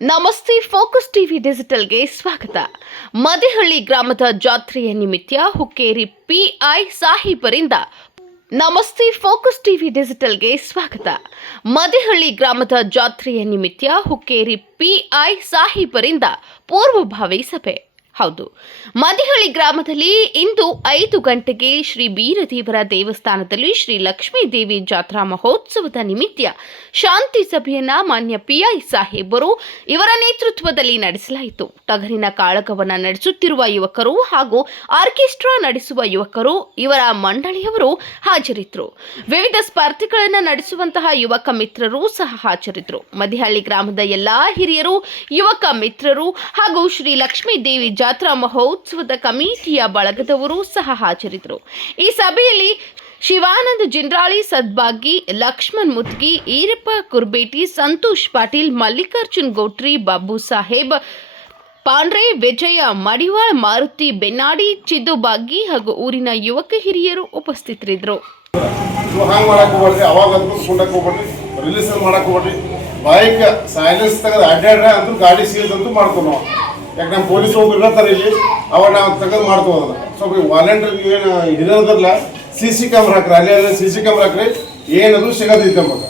ನಮಸ್ತೆ, focus TV ಡಿಜಿಟಲ್ಗೆ ಸ್ವಾಗತ. ಮದಿಹಳ್ಳಿ ಗ್ರಾಮದ ಜಾತ್ರೆಯ ನಿಮಿತ್ತ ಹುಕ್ಕೇರಿ ಪಿಐ ಸಾಹೀಬರಿಂದ ನಮಸ್ತೆ, ಫೋಕಸ್ ಟಿವಿ ಡಿಜಿಟಲ್ಗೆ ಸ್ವಾಗತ. ಮದಿಹಳ್ಳಿ ಗ್ರಾಮದ ಜಾತ್ರೆಯ ನಿಮಿತ್ತ ಹುಕ್ಕೇರಿ ಪಿಐ ಸಾಹೀಬರಿಂದ ಪೂರ್ವಭಾವಿ ಸಭೆ. ಹೌದು. ಮದಿಹಳ್ಳಿ ಗ್ರಾಮದಲ್ಲಿ ಇಂದು ಐದು ಗಂಟೆಗೆ ಶ್ರೀ ಬೀರದೇವರ ದೇವಸ್ಥಾನದಲ್ಲಿ ಶ್ರೀ ಲಕ್ಷ್ಮೀ ದೇವಿ ಜಾತ್ರಾ ಮಹೋತ್ಸವದ ನಿಮಿತ್ತ ಶಾಂತಿ ಸಭೆಯನ್ನ ಮಾನ್ಯ ಪಿಐ ಸಾಹೇಬರು ಇವರ ನೇತೃತ್ವದಲ್ಲಿ ನಡೆಸಲಾಯಿತು. ಟಗರಿನ ಕಾಳಗವನ್ನು ನಡೆಸುತ್ತಿರುವ ಯುವಕರು ಹಾಗೂ ಆರ್ಕೆಸ್ಟ್ರಾ ನಡೆಸುವ ಯುವಕರು ಇವರ ಮಂಡಳಿಯವರು ಹಾಜರಿದ್ದರು ವಿವಿಧ ಸ್ಪರ್ಧೆಗಳನ್ನು ನಡೆಸುವಂತಹ ಯುವಕ ಮಿತ್ರರು ಸಹ ಹಾಜರಿದ್ದರು ಮದಿಹಳ್ಳಿ ಗ್ರಾಮದ ಎಲ್ಲಾ ಹಿರಿಯರು, ಯುವಕ ಮಿತ್ರರು ಹಾಗೂ ಶ್ರೀ ಲಕ್ಷ್ಮೀ ದೇವಿ ಜಾತ್ರಾ ಮಹೋತ್ಸವದ ಕಮಿಟಿಯ ಬಳಗದವರು ಸಹ ಹಾಜರಿದ್ದರು. ಈ ಸಭೆಯಲ್ಲಿ ಶಿವಾನಂದ ಜಿಂದ್ರಾಳಿ, ಸದ್ಭಾಗಿ, ಲಕ್ಷ್ಮಣ್ ಮುತ್ಗಿ ಈರಪ್ಪ ಕುರ್ಬೇಟಿ, ಸಂತೋಷ್ ಪಾಟೀಲ್, ಮಲ್ಲಿಕಾರ್ಜುನ್ ಗೋಟ್ರಿ, ಬಾಬು ಸಾಹೇಬ್, ಪಾಂಡ್ರೆ, ವಿಜಯ, ಮಡಿವಾಳ್, ಮಾರುತಿ ಬೆನ್ನಾಡಿ ಚಿದ್ದುಬಾಗಿ ಹಾಗೂ ಊರಿನ ಯುವಕ ಹಿರಿಯರು ಉಪಸ್ಥಿತರಿದ್ದರು. ನೀವು ಹಂಗೆ ಮಾಡಕ್ ಹೋಗ್ಬೇಡ್ರಿ ಅವಾಗ ಅಂದ್ಕೊಂಡು ಕುಂಡಕ್ ಹೋಗ್ಬೇಡ್ರಿ ರಿಲೀಸ್ ಮಾಡಕ್ ಹೋಗ್ಬೇಡ್ರಿ. ಬೈಕ್ ಸೈಲೆನ್ಸ್ ತೆಗೆದು ಅಡ್ಡಾಡ್ರೆ ಅಂತೂ ಗಾಡಿ ಸೀಸ್ ಅಂತೂ ಮಾಡ್ತೀವಿ ನಾವು. ಯಾಕೆ ನಮ್ಮ ಪೊಲೀಸ್ ಹೋಗಿ ಇರ್ತಾರೆ ಇಲ್ಲಿ, ಅವಾಗ ನಾವು ತೆಗೆದು ಮಾಡ್ತೀವಿ ಅದನ್ನ. ಸ್ವಲ್ಪ ವಾಲಂಟಿಯರ್ ಏನು ಹಿರಿಯರದ್ರಲ್ಲ ಸಿ ಸಿ ಕ್ಯಾಮ್ರಾ ಹಾಕ್ರಿ, ಅಲ್ಲಿ ಅಲ್ಲಿ ಸಿ ಸಿ ಕ್ಯಾಮ್ರಾ ಹಾಕ್ರಿ ಏನದು ಸಿಗೋದೈತೆ ನಮಗೆ.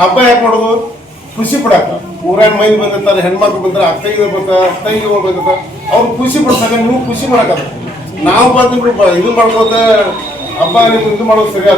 ಹಬ್ಬ ಯಾಕೆ ಮಾಡೋದು? ಖುಷಿ ಪಡಾಕ ಊರಾಗ ಮೈನ್ ಬಂದಿರ್ತಾರೆ, ಹೆಣ್ಮಕ್ಳು ಬಂದ್ರೆ ಅತ್ತೈದು ಬರ್ತಾರೆ ಅತ್ತೈಗೆ ಹೋಗ್ಬೇಕಂತ ಅವ್ರು ಖುಷಿ ಪಡ್ಸಕ ನೀವು ಖುಷಿ ಮಾಡಕ ನಾವು ಬಂದು ಇದು ಮಾಡ್ಕೋತ ಹಬ್ಬ ಇದು ಮಾಡೋದು ಸರಿ